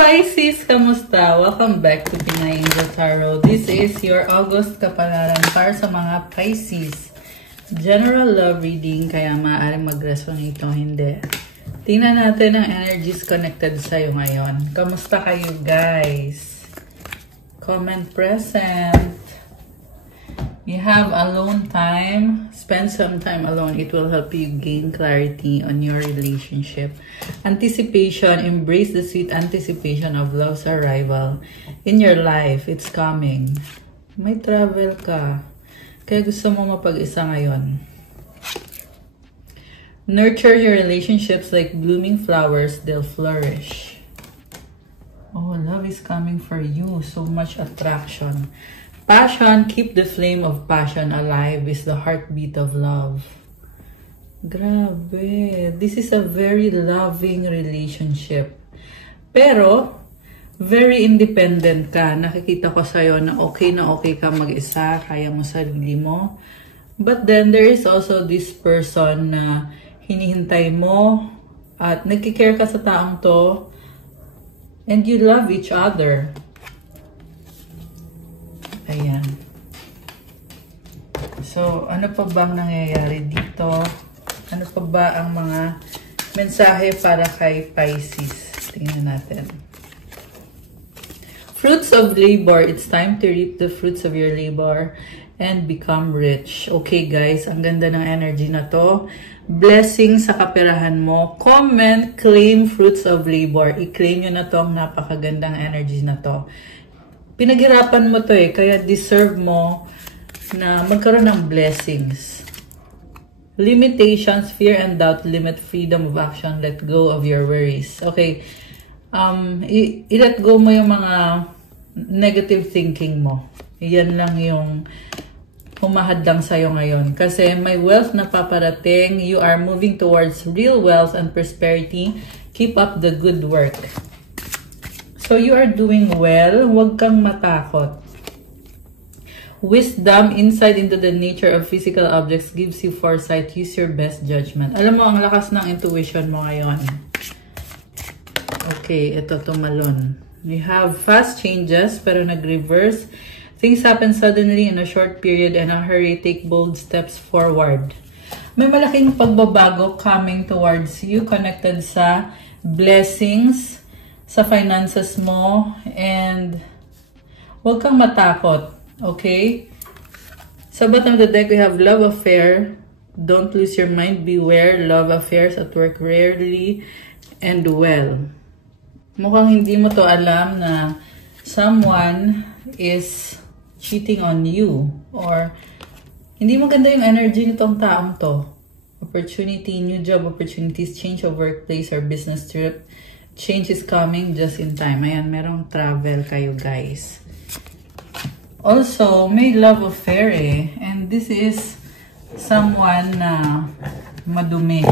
Pisces, kamusta? Welcome back to Pinay Angel Tarot. This is your August kapalaran para sa mga Pisces. General love reading, kaya maaaring mag-resonate o hindi. Tingnan natin ang energies connected sa'yo ngayon. Kamusta kayo, guys? Comment present. You have alone time. Spend some time alone. It will help you gain clarity on your relationship. Anticipation. Embrace the sweet anticipation of love's arrival in your life. It's coming. May travel ka. Kaya gusto mo mapag-isa ngayon. Nurture your relationships like blooming flowers. They'll flourish. Oh, love is coming for you. So much attraction. Passion, keep the flame of passion alive is the heartbeat of love. Grabe. This is a very loving relationship. Pero, very independent ka. Nakikita ko sa'yo na okay ka mag-isa. Kaya mo sarili mo. But then, there is also this person na hinihintay mo at nagkikare ka sa taong to and you love each other. Ayan. So, ano pa bang nangyayari dito? Ano pa ba ang mga mensahe para kay Pisces? Tingnan natin. Fruits of labor. It's time to reap the fruits of your labor and become rich. Okay, guys. Ang ganda ng energy na to. Blessing sa kaperahan mo. Comment, claim fruits of labor. I-claim nyo na to ang napakagandang energy na to. Pinaghirapan mo to kaya deserve mo na magkaroon ng blessings. Limitations, fear and doubt, limit freedom of action, let go of your worries. Okay, i-let go mo yung mga negative thinking mo. Yan lang yung humahadlang sa'yo ngayon. Kasi may wealth na paparating, you are moving towards real wealth and prosperity. Keep up the good work. So, you are doing well. Huwag kang matakot. Wisdom, insight into the nature of physical objects gives you foresight. Use your best judgment. Alam mo, ang lakas ng intuition mo ngayon. Okay, ito tumalon. You have fast changes, pero nag-reverse. Things happen suddenly in a short period and a hurry. Take bold steps forward. May malaking pagbabago coming towards you, connected sa blessings, sa finances mo, and huwag kang matakot, okay? Sa bottom of the deck, we have love affair. Don't lose your mind. Beware, love affairs at work rarely and well. Mukhang hindi mo to alam na someone is cheating on you or hindi maganda yung energy nitong taong to. Opportunity, new job opportunities, change of workplace or business trip. Change is coming just in time. Ayan, merong travel kayo, guys. Also, may love affair and this is someone na madumi.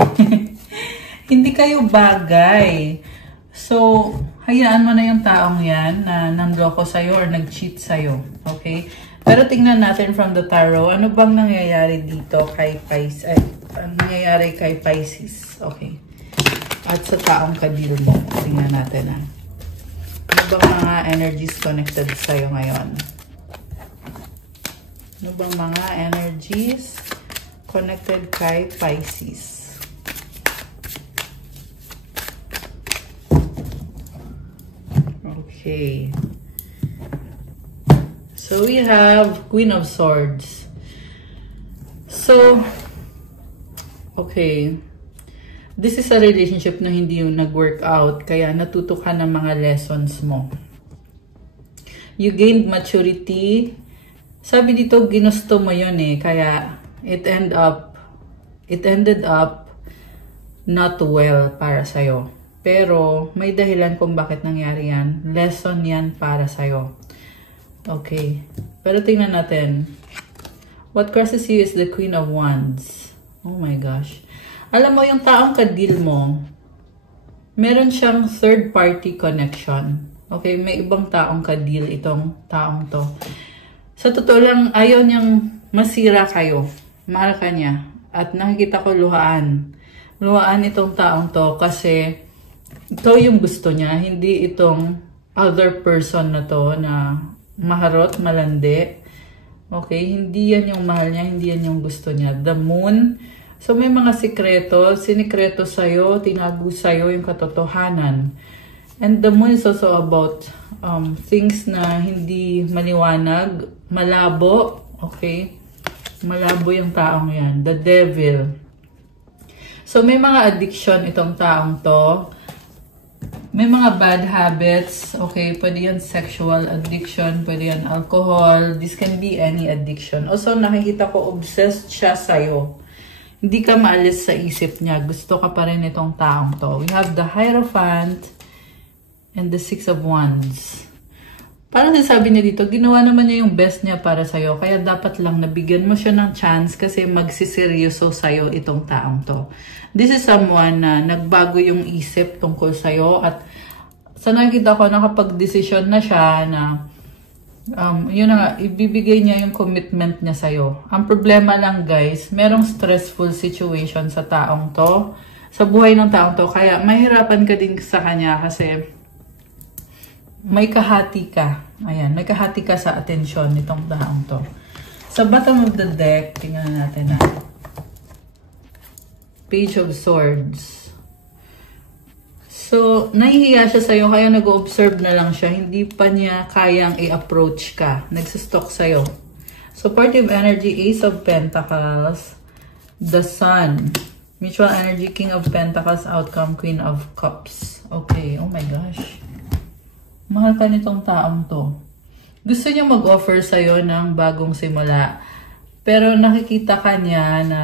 Hindi kayo bagay. So, hayaan mo na yung taong yan na nanloko sa'yo or nag-cheat sa'yo. Okay? Pero tingnan natin from the tarot, ano bang nangyayari dito kay Pisces? Nangyayari kay Pisces. Okay. At sa taong kadil mo. Tingnan natin Ano bang mga energies connected sa'yo ngayon? Ano bang mga energies connected kay Pisces? Okay. So we have Queen of Swords. So, okay. This is a relationship na hindi yung nag-work out, kaya natuto ka ng mga lessons mo. You gained maturity. Sabi dito, ginusto mo yun kaya it ended up not well para sa'yo. Pero may dahilan kung bakit nangyari yan. Lesson yan para sa'yo. Okay. Pero tingnan natin. What crosses you is the Queen of Wands. Oh my gosh. Alam mo, yung taong kadil mo, meron siyang third party connection. Okay, may ibang taong kadil itong taong to. Sa totoo lang, ayaw niyang masira kayo. Mahal ka niya. At nakikita ko luhaan. Luhaan itong taong to kasi ito yung gusto niya, hindi itong other person na to na maharot, malandi. Okay, hindi yan yung mahal niya, hindi yan yung gusto niya. The moon. So may mga sikreto, sinikreto sa'yo, tinago sa'yo yung katotohanan. And the moon is also about things na hindi maliwanag, malabo. Okay, malabo yung taong yan. The devil. So may mga addiction itong taong to. May mga bad habits, okay, pwede yan sexual addiction, pwede yan alcohol, this can be any addiction. Also, nakikita ko, obsessed siya sa'yo. Hindi ka maalis sa isip niya, gusto ka pa rin itong taong to. We have the Hierophant and the Six of Wands. Parang sabi niya dito, ginawa naman niya yung best niya para sa'yo, kaya dapat lang nabigyan mo siya ng chance kasi magsiseryoso sa'yo itong taong to. This is someone na nagbago yung isip tungkol sa'yo at sa nakikita ko, nakapag-desisyon na siya na yun na nga, ibibigay niya yung commitment niya sa'yo. Ang problema lang guys, merong stressful situation sa taong to, sa buhay ng taong to, kaya mahirapan ka din sa kanya kasi may kahati ka. Ayan, may kahati ka sa atensyon nitong taong to. Sa bottom of the deck, tingnan natin na. Page of Swords. So, nahihiya siya sa'yo, kaya nag-observe na lang siya. Hindi pa niya kayang i-approach ka. Nagsustalk sa'yo. Supportive energy, Ace of Pentacles. The Sun. Mutual energy, King of Pentacles. Outcome, Queen of Cups. Okay, oh my gosh. Mahal ka nitong taong to. Gusto niya mag-offer sa'yo ng bagong simula. Pero nakikita ka niya na,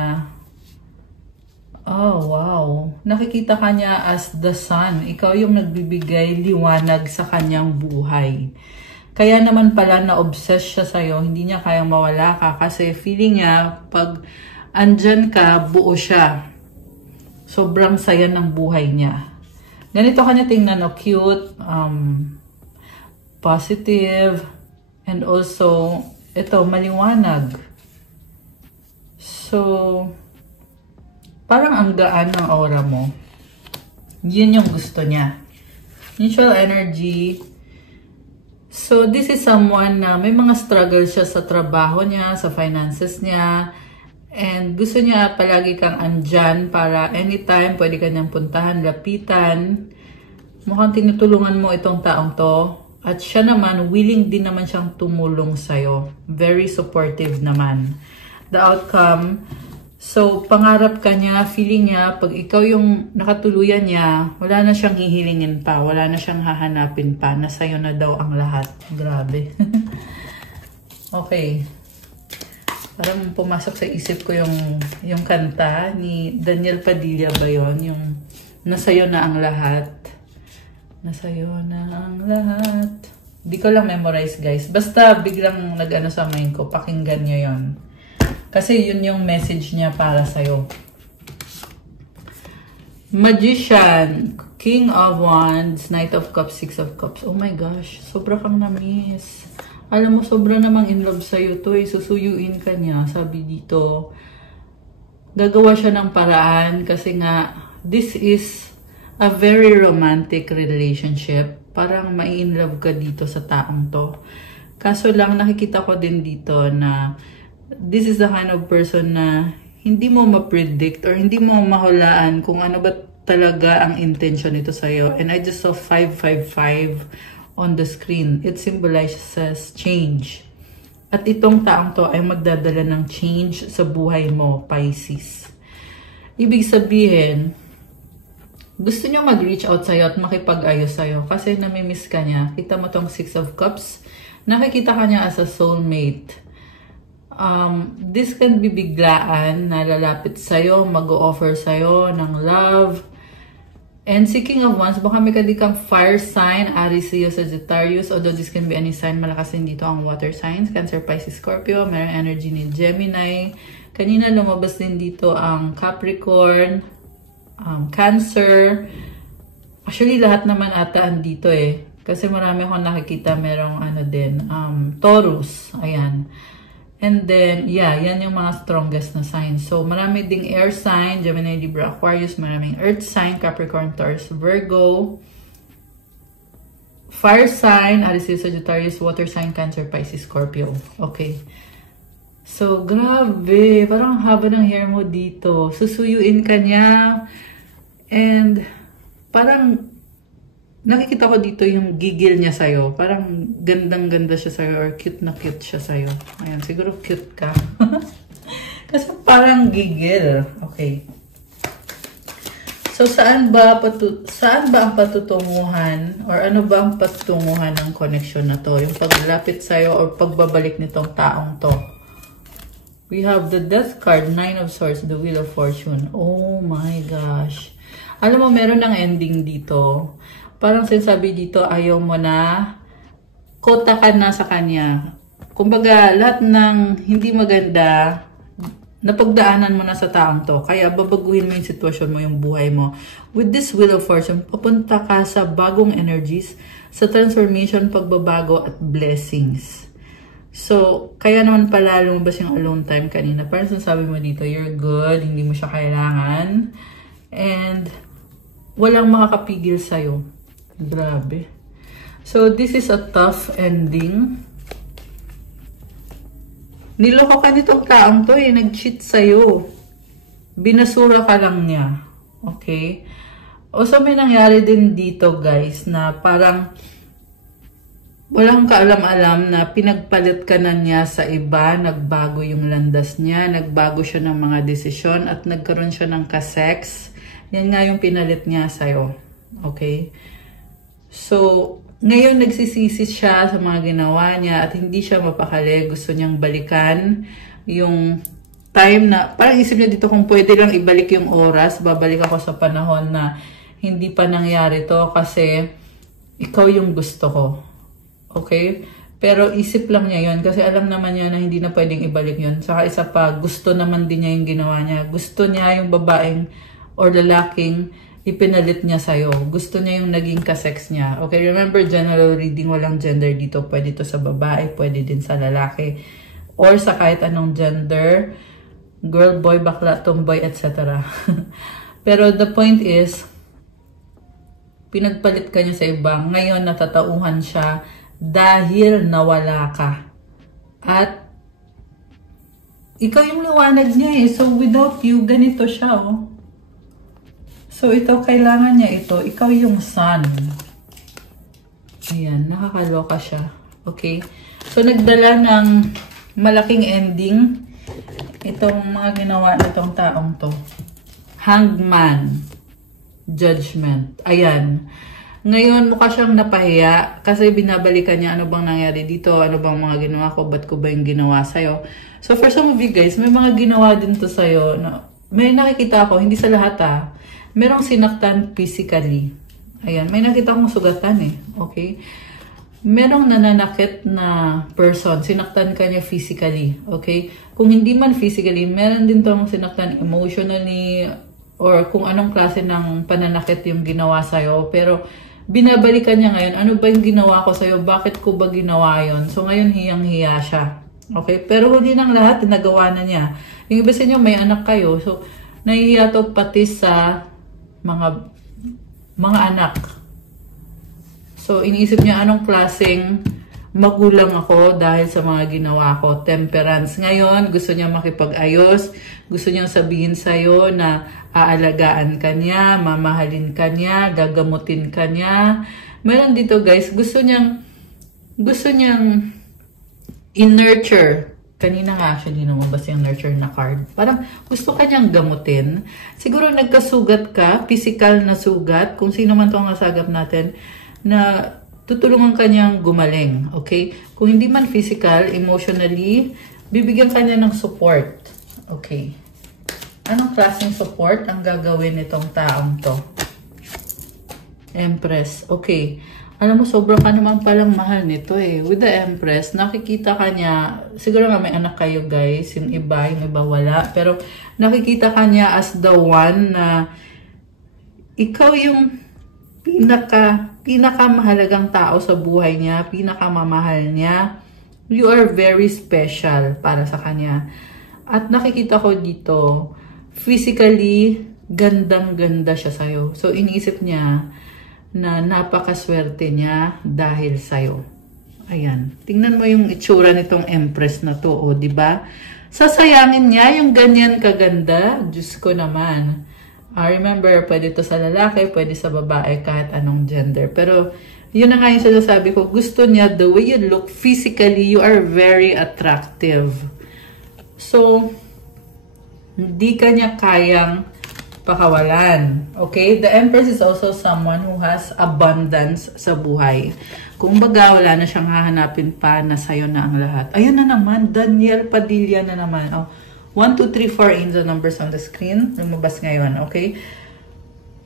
oh wow, nakikita ka niya as the sun. Ikaw yung nagbibigay liwanag sa kanyang buhay. Kaya naman pala na-obsess siya sa'yo, hindi niya kayang mawala ka kasi feeling niya pag andyan ka, buo siya. Sobrang saya ng buhay niya. Ganito kanya tingnan, no? Cute, positive, and also, ito, maliwanag. So, parang ang gaan ng aura mo. Yun yung gusto niya. Mutual energy. So, this is someone na may mga struggles siya sa trabaho niya, sa finances niya, and gusto niya palagi kang andyan para anytime pwede ka niyang puntahan, lapitan. Mukhang tinutulungan mo itong taong to. At siya naman, willing din naman siyang tumulong sa'yo. Very supportive naman. The outcome, so pangarap ka niya, feeling niya, pag ikaw yung nakatuluyan niya, wala na siyang hihilingin pa, wala na siyang hahanapin pa, na sa'yo na daw ang lahat. Grabe. Okay. Parang pumasok sa isip ko yung kanta ni Daniel Padilla ba yun? Yung nasa'yo na ang lahat. Nasa'yo na ang lahat. Di ko lang memorize, guys. Basta biglang nag-ano sa mind ko, pakinggan nyo yon. Kasi yun yung message niya para sa'yo. Magician, King of Wands, Knight of Cups, Six of Cups. Oh my gosh, sobra kang na-miss. Alam mo, sobra namang in love sa'yo to eh. Susuyuin ka niya. Sabi dito, gagawa siya ng paraan kasi nga, this is a very romantic relationship. Parang mai-inlove ka dito sa taong to. Kaso lang nakikita ko din dito na this is the kind of person na hindi mo ma-predict or hindi mo mahulaan kung ano ba talaga ang intention nito sa'yo. And I just saw 555 on the screen. It symbolizes change. At itong taong to ay magdadala ng change sa buhay mo, Pisces. Ibig sabihin, gusto niyo mag-reach out sa'yo at makipag-ayos sa'yo kasi namimiss ka niya. Kita mo tong Six of Cups. Nakikita ka niya as a soulmate. This can be biglaan na lalapit sa'yo, mag-o-offer sa'yo ng love. And King of Wands, baka may kang fire sign, Aries, Leo, Sagittarius. Although this can be any sign, malakas din dito ang water signs. Cancer, Pisces, Scorpio. Meron energy ni Gemini. Kanina lumabas din dito ang Capricorn. Cancer. Actually, lahat naman ata andito eh. Kasi marami akong nakikita merong ano din. Taurus. Ayan. And then, yeah, yan yung mga strongest na signs. So, marami ding air sign, Gemini, Libra, Aquarius, maraming earth sign, Capricorn, Taurus, Virgo, fire sign, Aries, Sagittarius, water sign, Cancer, Pisces, Scorpio. Okay. So, grabe. Parang haba ng hair mo dito. Susuyuin ka niya. And, parang, nakikita ko dito yung gigil niya sa'yo. Parang gandang-ganda siya sa'yo or cute na cute siya sa'yo. Ayan, siguro cute ka. Kasi parang gigil. Okay. So, saan ba ang patutunguhan or ano ba ang patutunguhan ng connection na to? Yung paglapit sa'yo or pagbabalik nitong taong to. We have the Death card, Nine of Swords, the Wheel of Fortune. Oh my gosh. Alam mo, meron ng ending dito. Parang sinasabi dito, ayaw mo na, kota ka na sa kanya. Kumbaga, lahat ng hindi maganda, napagdaanan mo na sa taong to. Kaya babaguhin mo yung sitwasyon mo, yung buhay mo. With this Wheel of Fortune, papunta ka sa bagong energies, sa transformation, pagbabago, at blessings. So, kaya naman pala lumabas yung alone time kanina. Parang sinasabi mo dito, you're good, hindi mo siya kailangan. And, walang makakapigil sa'yo. Grabe. So, this is a tough ending. Niloko ka nitong taong to eh. Nag-cheat sa'yo. Binasura ka lang niya. Okay? Also, may nangyari din dito, guys, na parang walang kaalam-alam na pinagpalit ka na niya sa iba, nagbago yung landas niya, nagbago siya ng mga desisyon, at nagkaroon siya ng kasex. Yan nga yung pinalit niya sa'yo. Okay? So, ngayon nagsisisi siya sa mga ginawa niya at hindi siya mapakali. Gusto niyang balikan yung time na, parang isip niya dito kung pwede lang ibalik yung oras, babalik ako sa panahon na hindi pa nangyari to kasi ikaw yung gusto ko. Okay? Pero isip lang niya yun kasi alam naman niya na hindi na pwedeng ibalik yun. Saka isa pa, gusto naman din niya yung ginawa niya. Gusto niya yung babaeng or lalaking ipinalit niya sa'yo. Gusto niya yung naging kasex niya. Okay, remember, general reading, walang gender dito. Pwede to sa babae, pwede din sa lalaki. Or sa kahit anong gender. Girl, boy, bakla, tomboy, etc. Pero the point is, pinagpalit ka niya sa iba. Ngayon, natatauhan siya dahil nawala ka. At ikaw yung liwanag niya eh. So, without you, ganito siya oh. So, ito, kailangan niya ito. Ikaw yung sun. Ayan, nakakaloka siya. Okay? So, nagdala ng malaking ending itong mga ginawa nitong taong to. Hangman. Judgment. Ayan. Ngayon, mukha siyang napahiya kasi binabalikan niya ano bang nangyari dito, ano bang mga ginawa ko, ba't ko ba yung ginawa sa'yo. So, for some of you guys, may mga ginawa din to sa'yo. No? May nakikita ako, hindi sa lahat merong sinaktan physically. Ayan, may nakita akong sugatan eh. Okay? Merong nananakit na person, sinaktan ka niya physically. Okay? Kung hindi man physically, meron din tong sinaktan emotionally or kung anong klase ng pananakit yung ginawa sa'yo. Pero binabalikan niya ngayon, ano ba yung ginawa ko sa'yo? Bakit ko ba ginawa yon? So ngayon hiyang-hiya siya. Okay? Pero huli ng lahat, nagawa na niya. Yung iba sa inyo, may anak kayo. So, nahihiya to pati sa mga anak. So, iniisip niya anong klaseng magulang ako dahil sa mga ginawa ko. Temperance. Ngayon, gusto niya makipag-ayos. Gusto niyang sabihin sa'yo na aalagaan ka niya, mamahalin ka niya, gagamutin ka niya. Meron dito guys, gusto niyang in-nurture. Kanina nga actually lumabas yung nurture na card. Parang gusto ka niyang gamutin. Siguro nagkasugat ka, physical na sugat, kung sino man itong nasagap natin, na tutulungan ka niyang gumaling. Okay? Kung hindi man physical, emotionally, bibigyan ka niya ng support. Okay. Anong klaseng support ang gagawin nitong taong to? Empress. Okay. Alam mo, sobrang ka naman palang mahal nito eh. With the Empress, nakikita ka niya, siguro nga may anak kayo guys, yung iba wala. Pero nakikita ka niya as the one na ikaw yung pinakamahalagang tao sa buhay niya, pinakamamahal niya. You are very special para sa kanya. At nakikita ko dito, physically, gandang-ganda siya sa'yo. So, iniisip niya na napakaswerte niya dahil sa'yo. Ayan. Tingnan mo yung itsura nitong Empress na to, o, diba? Sasayangin niya yung ganyan kaganda. Diyos ko naman. Remember, pwede to sa lalaki, pwede sa babae, kahit anong gender. Pero, yun na nga yung sinasabi ko. Gusto niya, the way you look physically, you are very attractive. So, hindi ka niya kayang pakawalan. Okay? The Empress is also someone who has abundance sa buhay. Kung baga, wala na siyang hahanapin pa na sa'yo na ang lahat. Ayun na naman, Daniel Padilla na naman. Oh, 1, 2, 3, 4 in the numbers on the screen. Lumabas ngayon, okay?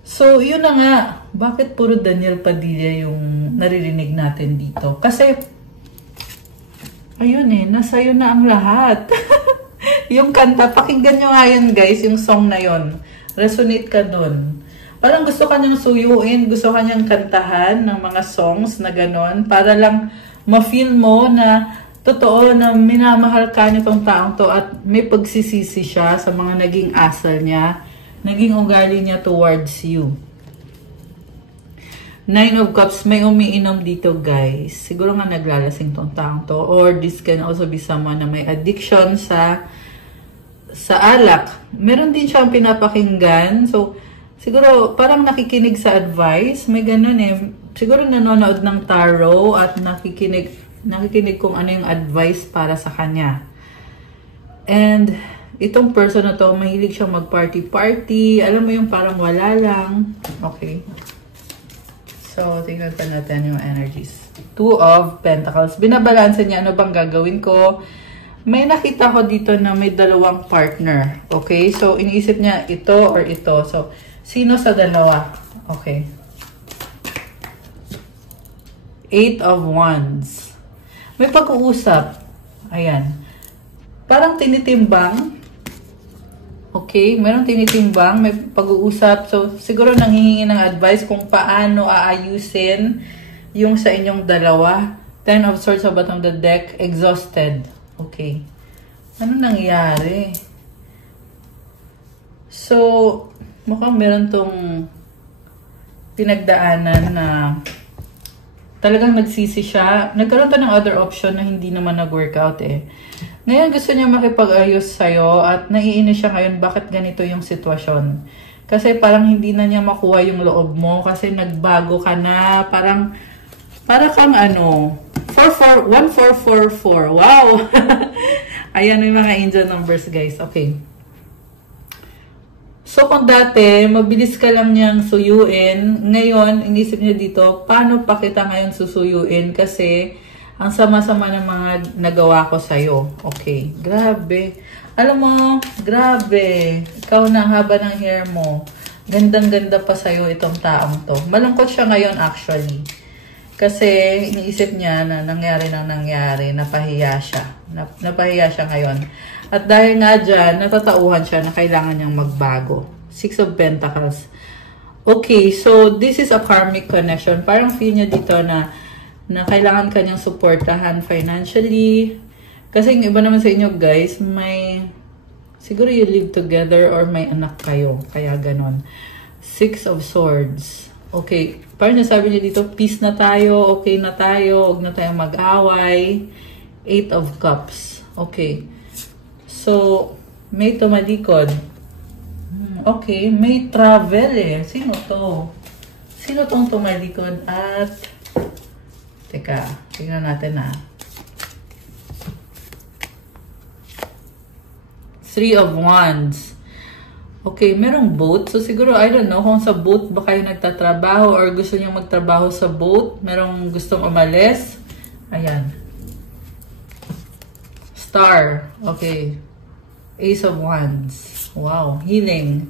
So, yun na nga. Bakit puro Daniel Padilla yung naririnig natin dito? Kasi, ayun nasa'yo na ang lahat. Yung kanta, pakinggan nyo nga yan guys, yung song na yon. Resonate ka dun. Parang gusto ka niyang suyuin, gusto ka niyang kantahan ng mga songs na ganon, para lang ma-feel mo na totoo na minamahal ka nitong taong to at may pagsisisi siya sa mga naging asal niya, naging ugali niya towards you. 9 of Cups, may umiinom dito guys. Siguro nga naglalasing tong taong to. Or this can also be someone na may addiction sa alak. Meron din siyang pinapakinggan. So, siguro parang nakikinig sa advice. May ganun Siguro nanonood ng tarot at nakikinig kung ano yung advice para sa kanya. And itong person na to, mahilig siyang mag-party-party. Alam mo yung parang wala lang. Okay. So, tingnan pa natin yung energies. 2 of Pentacles. Binabalansa niya, ano bang gagawin ko? May nakita ko dito na may dalawang partner. Okay? So, iniisip niya ito or ito. So, sino sa dalawa? Okay. 8 of Wands. May pag-uusap. Ayan. Parang tinitimbang. Okay, meron tinitimbang, may pag-uusap. So, siguro nanghihingi ng advice kung paano aayusin yung sa inyong dalawa. 10 of Swords sa bottom of the deck, exhausted. Okay. Ano nangyari? So, mukhang meron tong pinagdaanan na talagang nagsisi siya. Nagkaroon to ng other option na hindi naman nag-workout Ngayon gusto niya makipag-ayos sa'yo at naiinis siya ngayon bakit ganito yung sitwasyon. Kasi parang hindi na niya makuha yung loob mo kasi nagbago ka na. Para kang 1444. Wow! Ayan yung mga angel numbers guys. Okay. So kung dati, mabilis ka lang niyang suyuin. Ngayon, inisip niya dito, paano pa kita ngayon susuyuin? Kasi ang sama-sama ng mga nagawa ko sa'yo. Okay. Grabe. Alam mo, grabe. Ikaw na ang haba ng hair mo. Gandang-ganda pa sa'yo itong taong to. Malungkot siya ngayon actually. Kasi iniisip niya na nangyari. Napahiya siya. Napahiya siya ngayon. At dahil nga dyan, natatauhan siya na kailangan niyang magbago. 6 of Pentacles. Okay. So, this is a karmic connection. Parang feel niya dito na kailangan kanyang supportahan financially. Kasi yung iba naman sa inyo guys, siguro you live together or may anak kayo. Kaya ganon. 6 of Swords. Okay. Parang nasabi niya dito, peace na tayo, okay na tayo, huwag na tayong mag-away. 8 of Cups. Okay. So, may tumalikod. Okay. May travel Sino to? Sino tong tumalikod at teka, tingnan natin 3 of Wands. Okay, merong boat. So, siguro, I don't know, kung sa boat ba kayo nagtatrabaho or gusto niyo magtrabaho sa boat. Merong gustong umalis. Ayan. Star. Okay. Ace of Wands. Wow, healing.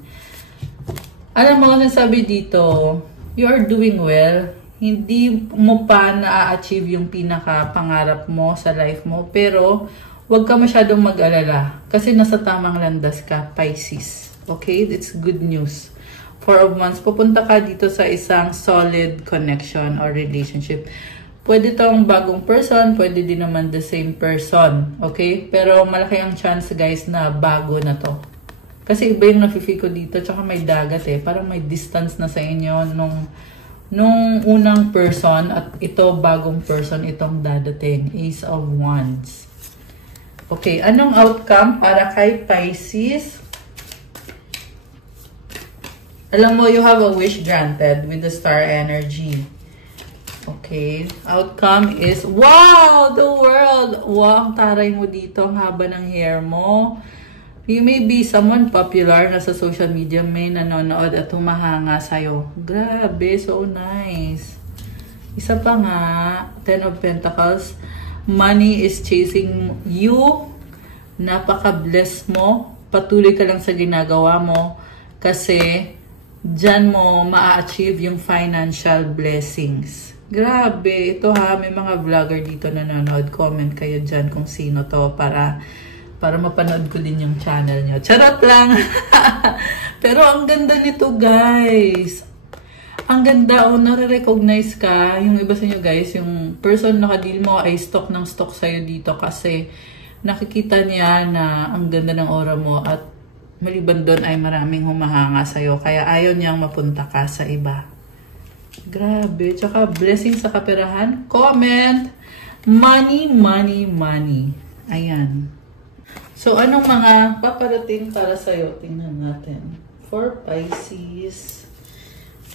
Alam mo, sabi dito, you are doing well. Hindi mo pa na-achieve yung pinaka-pangarap mo sa life mo. Pero, huwag ka masyadong mag-alala. Kasi nasa tamang landas ka, Pisces. Okay? It's good news. 4 of Wands. Pupunta ka dito sa isang solid connection or relationship. Pwede tong bagong person, pwede din naman the same person. Okay? Pero malaki ang chance guys na bago na to. Kasi iba yung nafe-feel ko dito, tsaka may dagat eh. Parang may distance na sa inyo nung unang person at ito bagong person itong dadating. Ace of Wands. Okay, anong outcome para kay Pisces? Alam mo, you have a wish granted with the star energy. Okay, outcome is, wow, the world. Wow, ang taray mo dito, ang haba ng hair mo. You may be someone popular na sa social media, may nanonood at humahanga sa'yo. Grabe, so nice. Isa pa nga, Ten of Pentacles, money is chasing you. Napaka-bless mo. Patuloy ka lang sa ginagawa mo kasi dyan mo ma-achieve yung financial blessings. Grabe, ito ha, may mga vlogger dito na nanonood. Comment kayo dyan kung sino to para mapanood ko din yung channel nyo. Charot lang! Pero ang ganda nito guys. Ang ganda, nare-recognize ka. Yung iba sa inyo guys, yung person na kadil mo ay stock ng stock sa'yo dito kasi nakikita niya na ang ganda ng aura mo at maliban doon ay maraming humahanga sa'yo. Kaya ayaw niyang mapunta ka sa iba. Grabe. Tsaka blessing sa kaperahan. Comment. Money, money, money. Ayan. So, anong mga paparating para sa'yo? Tingnan natin. For Pisces.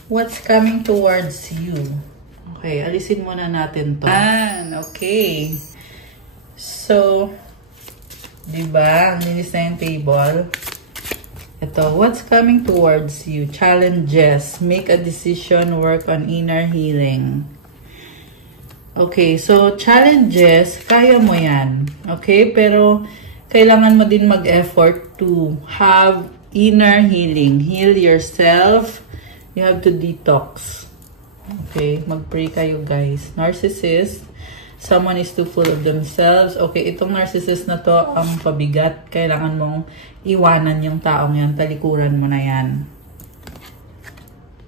What's coming towards you? Okay. Alisin muna natin to. Okay. So, diba? Ang linis na yung table. Ito, what's coming towards you? Challenges. Make a decision. Work on inner healing. Okay, so challenges, kaya mo yan. Okay, pero kailangan mo din mag-effort to have inner healing. Heal yourself. You have to detox. Okay, mag-pray kayo guys. Narcissist. Someone is too full of themselves. Okay, itong narcissist na to, ang pabigat. Kailangan mong iwanan yung taong yan. Talikuran mo na yan.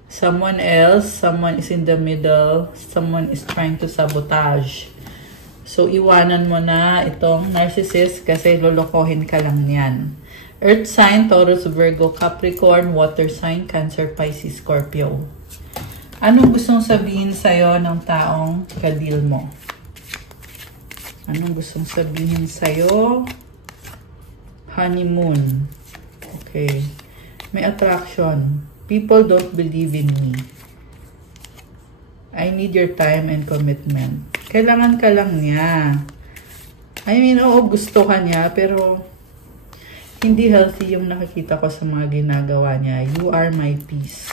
Someone else, someone is in the middle. Someone is trying to sabotage. So, iwanan mo na itong narcissist kasi lolokohin ka lang yan. Earth sign, Taurus, Virgo, Capricorn, water sign, Cancer, Pisces, Scorpio. Anong gustong sabihin sa'yo ng taong kadil mo? Anong gustong sabihin sa'yo? Honeymoon. Okay. May attraction. People don't believe in me. I need your time and commitment. Kailangan ka lang niya. I mean, oo, gusto ka niya, pero hindi healthy yung nakikita ko sa mga ginagawa niya. You are my peace.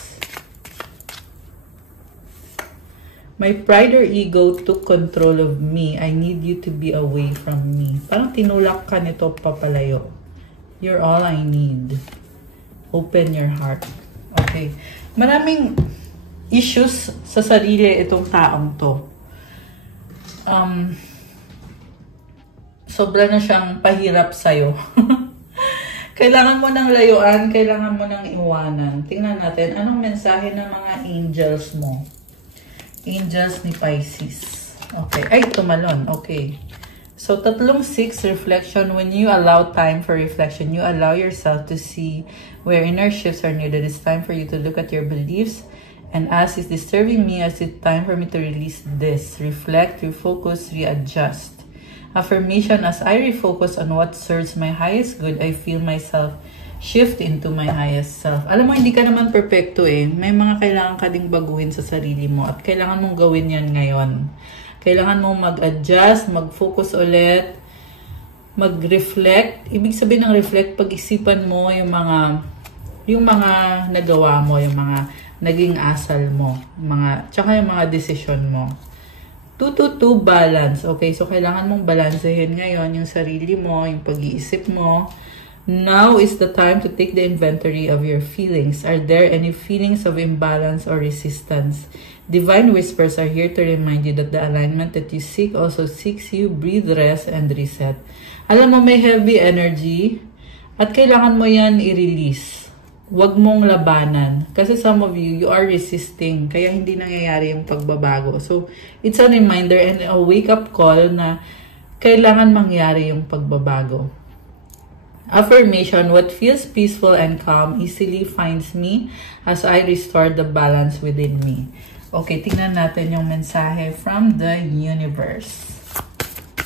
My pride or ego took control of me. I need you to be away from me. Parang tinulak ka nito papalayo. You're all I need. Open your heart. Okay. Maraming issues sa sarili itong taong to. Sobra na siyang pahirap sa'yo. Kailangan mo ng layuan, kailangan mo ng iwanan. Tingnan natin, anong mensahe ng mga angels mo? Angels ni Pisces. Okay. Ay, tumalon. Okay. So, 3-6 reflection. When you allow time for reflection, you allow yourself to see where inner shifts are needed. It's time for you to look at your beliefs and ask, is this serving me? Is it time for me to release this? Reflect, refocus, readjust. Affirmation, as I refocus on what serves my highest good, I feel myself shift into my highest self. Alam mo, hindi ka naman perfecto eh. May mga kailangan ka ding baguhin sa sarili mo at kailangan mong gawin yan ngayon. Kailangan mong mag-adjust, mag-focus ulit, mag-reflect. Ibig sabihin ng reflect, pag-isipan mo yung mga nagawa mo, yung mga naging asal mo, tsaka yung mga decision mo. 2-2 balance. Okay, so kailangan mong balansehin ngayon yung sarili mo, yung pag-iisip mo. Now is the time to take the inventory of your feelings. Are there any feelings of imbalance or resistance? Divine whispers are here to remind you that the alignment that you seek also seeks you. Breathe, rest, and reset. Alam mo, may heavy energy at kailangan mo yan i-release. wag mong labanan. Kasi some of you are resisting. Kaya hindi nangyayari yung pagbabago. So, it's a reminder and a wake-up call na kailangan mangyari yung pagbabago. Affirmation, what feels peaceful and calm easily finds me as I restore the balance within me. Okay, tingnan natin yung mensahe from the universe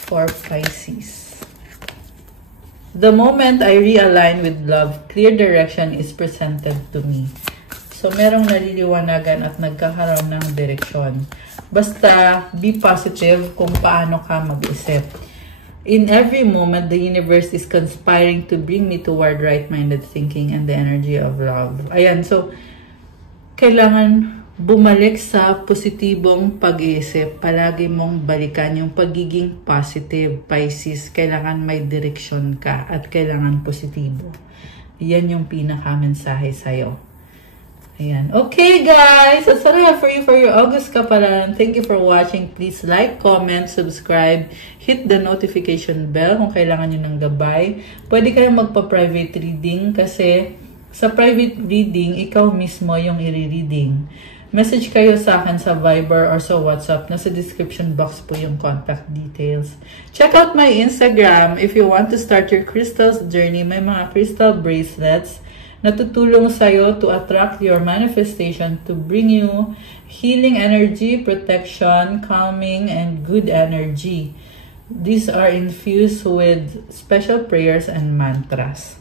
for Pisces. The moment I realign with love, clear direction is presented to me. So, merong naliliwanagan at nagkakaroon ng direksyon. Basta, be positive kung paano ka mag-isip. In every moment, the universe is conspiring to bring me toward right-minded thinking and the energy of love. Ayan, so, kailangan bumalik sa positibong pag-iisip. Palagi mong balikan yung pagiging positive, Pisces. Kailangan may direksyon ka at kailangan positibo. Yan yung pinaka-mensahe sa'yo. Ayan. Okay, guys. That's all I have for you for your August Kapalan. Thank you for watching. Please like, comment, subscribe, hit the notification bell kung kailangan nyo ng gabay. Pwede kayong magpa-private reading kasi sa private reading, ikaw mismo yung i-reading. Message kayo sa akin sa Viber or sa WhatsApp. Nasa description box po yung contact details. Check out my Instagram if you want to start your crystals journey. May mga crystal bracelets na tutulong sa'yo to attract your manifestation to bring you healing energy, protection, calming, and good energy. These are infused with special prayers and mantras.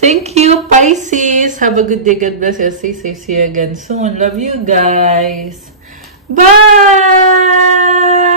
Thank you, Pisces. Have a good day. God bless you. Stay safe. See you again soon. Love you guys. Bye!